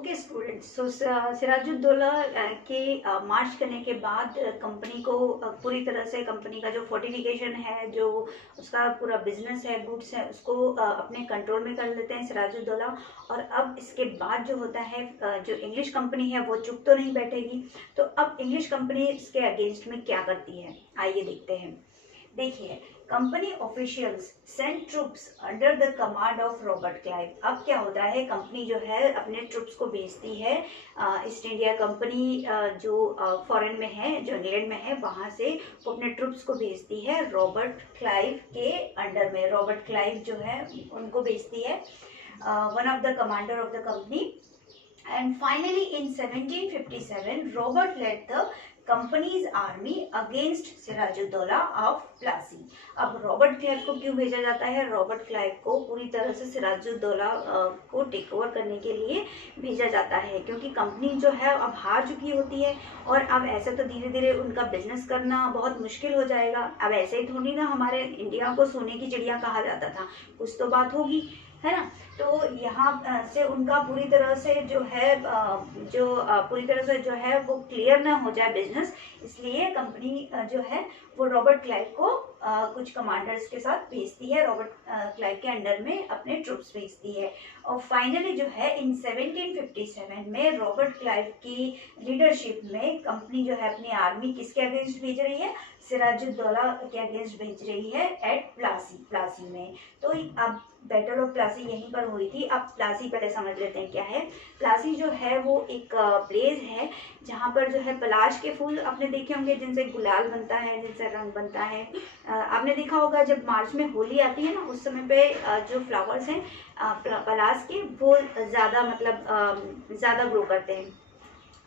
Okay students, सो सिराजुद्दौला के मार्च करने के बाद कंपनी को पूरी तरह से कंपनी का जो फोर्टिफिकेशन है, जो उसका पूरा बिजनेस है, गुड्स है, उसको अपने कंट्रोल में कर लेते हैं सिराजुद्दौला। और अब इसके बाद जो होता है, जो इंग्लिश कंपनी है वो चुप तो नहीं बैठेगी। तो अब इंग्लिश कंपनी इसके अगेंस्ट में क्या करती है, आइए देखते हैं। देखिए, company officials send troops under the command of Robert Clive. अब क्या होता है, कंपनी जो है अपने ट्रूप्स को भेजती है। ईस्ट इंडिया कंपनी जो फॉरेन में है, जो इंग्लैंड में है, वहां से वो अपने ट्रूप्स को भेजती है रॉबर्ट क्लाइव के अंडर में। रॉबर्ट क्लाइव जो है उनको भेजती है, one of the commander of the company. And finally, in 1757, Robert led the company's army against Sirajuddaulah of Plassey. अब रॉबर्ट क्लाइव को क्यों भेजा जाता है? रॉबर्ट क्लाइव को पूरी तरह से सिराजुद्दौला को टेक ओवर करने के लिए भेजा जाता है, क्योंकि कंपनी जो है अब हार चुकी होती है और अब ऐसे तो धीरे धीरे उनका बिजनेस करना बहुत मुश्किल हो जाएगा। अब ऐसे ही थोड़ी ना हमारे इंडिया को सोने की चिड़िया कहा जाता था, कुछ तो बात होगी, है ना। तो यहाँ से उनका पूरी तरह से जो है पूरी तरह से जो है वो क्लियर ना हो जाए बिजनेस, इसलिए कंपनी जो है वो रॉबर्ट क्लाइव को कुछ कमांडर्स के साथ भेजती है, रॉबर्ट क्लाइव के अंडर में अपने ट्रूप्स भेजती है। और फाइनली जो है इन 1757 में रॉबर्ट क्लाइव की लीडरशिप में कंपनी जो है अपनी आर्मी किसके अगेंस्ट भेज रही है? सिराजुद्दौला के अगेंस्ट भेज रही है एट प्लासी में। तो अब बैटल ऑफ प्लासी यहीं पर हुई थी। अब प्लासी पहले समझ लेते हैं क्या है। प्लासी जो है वो एक प्लेस है जहाँ पर जो है पलाश के फूल आपने देखे होंगे, जिनसे गुलाल बनता है, जिनसे रंग बनता है। आपने देखा होगा जब मार्च में होली आती है ना, उस समय पे जो फ्लावर्स हैं पलाश के, वो ज़्यादा ज़्यादा ग्रो करते हैं।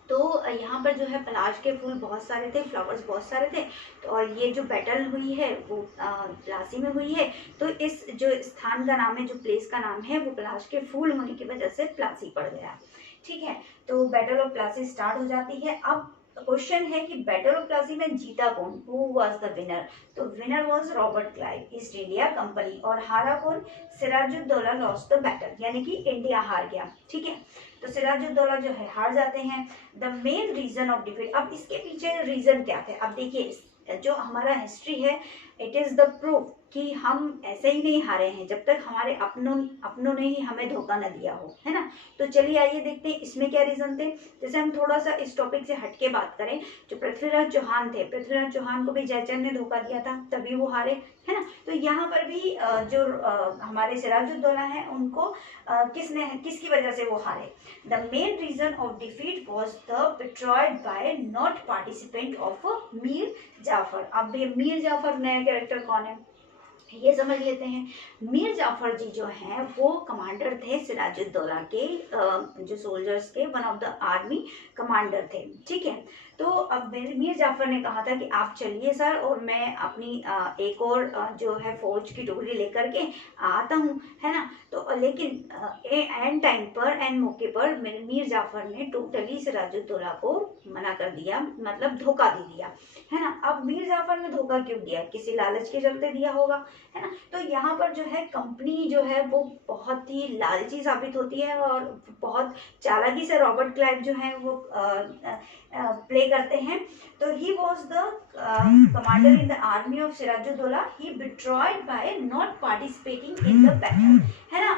तो यहाँ पर जो है पलाश के फूल बहुत सारे थे, फ्लावर्स बहुत सारे थे। तो और ये जो बैटल हुई है वो प्लासी में हुई है। तो इस जो स्थान का नाम है, जो प्लेस का नाम है, वो पलाश के फूल होने की वजह से प्लासी पड़ गया। ठीक है, तो बैटल ऑफ प्लासी स्टार्ट हो जाती है। अब क्वेश्चन है कि बैटल ऑफ प्लासी में जीता कौन? Who was the winner? तो winner was Robert Clive, East India Company. और हारा कौन? सिराजुद्दौला लॉस्ट द बैटल, यानी कि इंडिया हार गया। ठीक है, तो सिराजुद्दौला जो है हार जाते हैं। The main reason of defeat, अब इसके पीछे रीजन क्या थे? अब देखिए, जो हमारा हिस्ट्री है, इट इज द प्रूफ कि हम ऐसे ही नहीं हारे हैं जब तक हमारे अपनों ने ही हमें धोखा न दिया हो, है ना। तो चलिए आइए देखते हैं इसमें क्या रीजन थे। जैसे हम थोड़ा सा इस टॉपिक से हटके बात करें, जो पृथ्वीराज चौहान थे, पृथ्वीराज चौहान को भी जयचंद ने धोखा दिया था, तभी वो हारे, है ना। तो यहाँ पर भी जो हमारे सिराजुद्दौला है, उनको किसकी वजह से वो हारे? The main reason of defeat was the betrayed by not participant of Mir Jafar. अब ये मीर जाफर नया कैरेक्टर कौन है, ये समझ लेते हैं। मीर जाफर जी जो हैं वो कमांडर थे सिराजुद्दौला के, जो सोल्जर्स के one of the army commander थे। ठीक है, तो अब मीर जाफर ने कहा था कि आप चलिए सर, और मैं अपनी एक और जो है फौज की टुकड़ी लेकर के आता हूँ, है ना। तो लेकिन एंड टाइम पर, एंड मौके पर मीर जाफर ने टोटली सिराजुद्दौला को मना कर दिया, मतलब धोखा दे दिया, है ना। अब मीर जाफर ने धोखा क्यों दिया? किसी लालच के चलते दिया होगा, है ना। तो यहाँ पर जो है कंपनी जो है वो बहुत ही लालची साबित होती है और बहुत चालाकी से रॉबर्ट क्लाइव जो है वो प्ले करते हैं। तो he was the commander in the army of Sirajuddaulah, he betrayed by not participating in the battle, है ना।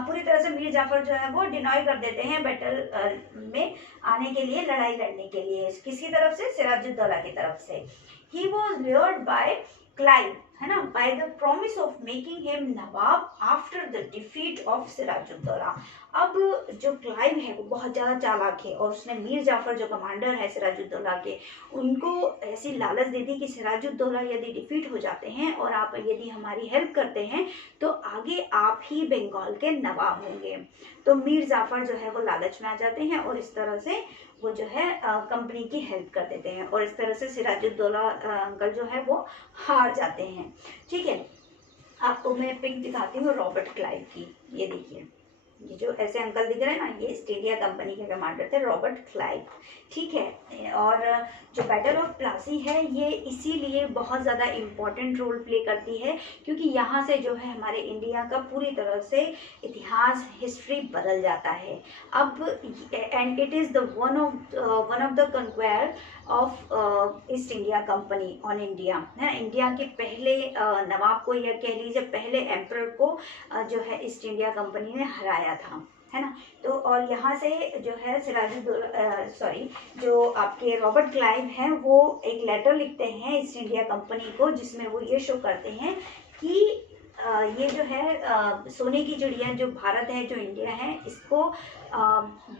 पूरी तरह से मीर जाफर जो है वो डिनाई कर देते हैं बैटल में आने के लिए, लड़ाई लड़ने के लिए। किसकी तरफ से? सिराजुद्दौला की तरफ से। He was lured by Clive, है ना, by the promise of making him Nawab after the defeat of Sirajuddaulah. अब जो क्लाइव है वो बहुत ज्यादा चालाक है, और उसने मीर जाफर जो कमांडर है सिराजुद्दौला के, उनको ऐसी लालच दे दी कि सिराजुद्दौला यदि डिफीट हो जाते हैं और आप यदि हमारी हेल्प करते हैं तो आगे आप ही बंगाल के नवाब होंगे। तो मीर जाफर जो है वो लालच में आ जाते हैं और इस तरह से वो जो है कंपनी की हेल्प कर देते हैं, और इस तरह से सिराजुद्दौला अंकल जो है वो हार जाते हैं। ठीक है, आपको मैं पिक दिखाती हूँ रॉबर्ट क्लाइव की, ये देखिए। ये जो ऐसे अंकल दिख रहे हैं ना, ये ईस्ट इंडिया कंपनी के कमांडर थे, रॉबर्ट क्लाइव। ठीक है, और जो बैटल ऑफ प्लासी है ये इसीलिए बहुत ज़्यादा इम्पोर्टेंट रोल प्ले करती है क्योंकि यहाँ से जो है हमारे इंडिया का पूरी तरह से इतिहास, हिस्ट्री बदल जाता है। अब and it is the one of the conqueror of East India Company on India, है इंडिया के पहले नवाब को, या कह लीजिए पहले एम्परर को जो है ईस्ट इंडिया कंपनी ने हराया था, है ना। तो और यहाँ से जो है जो आपके रॉबर्ट क्लाइव हैं वो एक लेटर लिखते हैं ईस्ट इंडिया कंपनी को, जिसमें वो ये शो करते हैं कि ये जो है सोने की चिड़िया जो भारत है, जो इंडिया है, इसको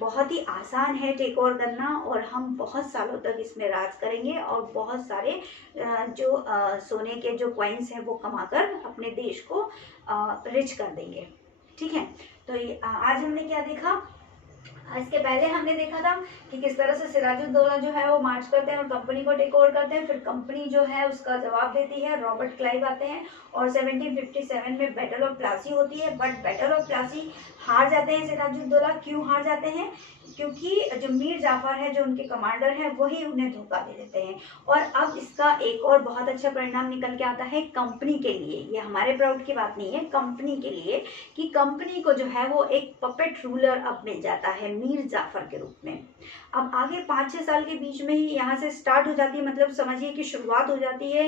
बहुत ही आसान है टेक ओवर करना और हम बहुत सालों तक इसमें राज करेंगे और बहुत सारे जो सोने के जो कॉइन्स हैं वो कमाकर अपने देश को रिच कर देंगे। ठीक है, तो आज हमने क्या देखा? इसके पहले हमने देखा था कि किस तरह से सिराजुद्दौला जो है वो मार्च करते हैं और कंपनी को टेक ओवर करते हैं, फिर कंपनी जो है उसका जवाब देती है, रॉबर्ट क्लाइव आते हैं और 1757 में बैटल ऑफ प्लासी होती है। बट बैटल ऑफ प्लासी हार जाते हैं सिराजुद्दौला। क्यों हार जाते हैं? क्योंकि जो मीर जाफर है, जो उनके कमांडर हैं, वही उन्हें धोखा दे देते हैं। और अब इसका एक और बहुत अच्छा परिणाम निकल के आता है कंपनी के लिए। ये हमारे प्राउड की बात नहीं है, कंपनी के लिए, कि कंपनी को जो है वो एक पपेट रूलर अब मिल जाता है मीर जाफर के रूप में। अब आगे 5-6 साल के बीच में ही यहाँ से स्टार्ट हो जाती है, मतलब समझिए कि शुरुआत हो जाती है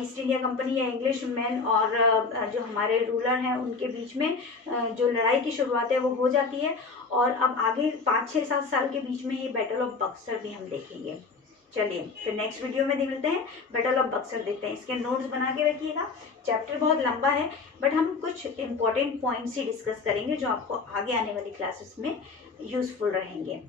ईस्ट इंडिया कंपनी या इंग्लिश मैन और जो हमारे रूलर हैं उनके बीच में जो लड़ाई की शुरुआत है वो हो जाती है। और अब आगे 5-6-7 साल के बीच में ही बैटल ऑफ बक्सर भी हम देखेंगे। चलिए फिर नेक्स्ट वीडियो में मिलते हैं, बैटल ऑफ बक्सर देखते हैं। इसके नोट्स बना के रखिएगा, चैप्टर बहुत लंबा है बट हम कुछ इंपॉर्टेंट पॉइंट्स ही डिस्कस करेंगे जो आपको आगे आने वाली क्लासेस में यूजफुल रहेंगे।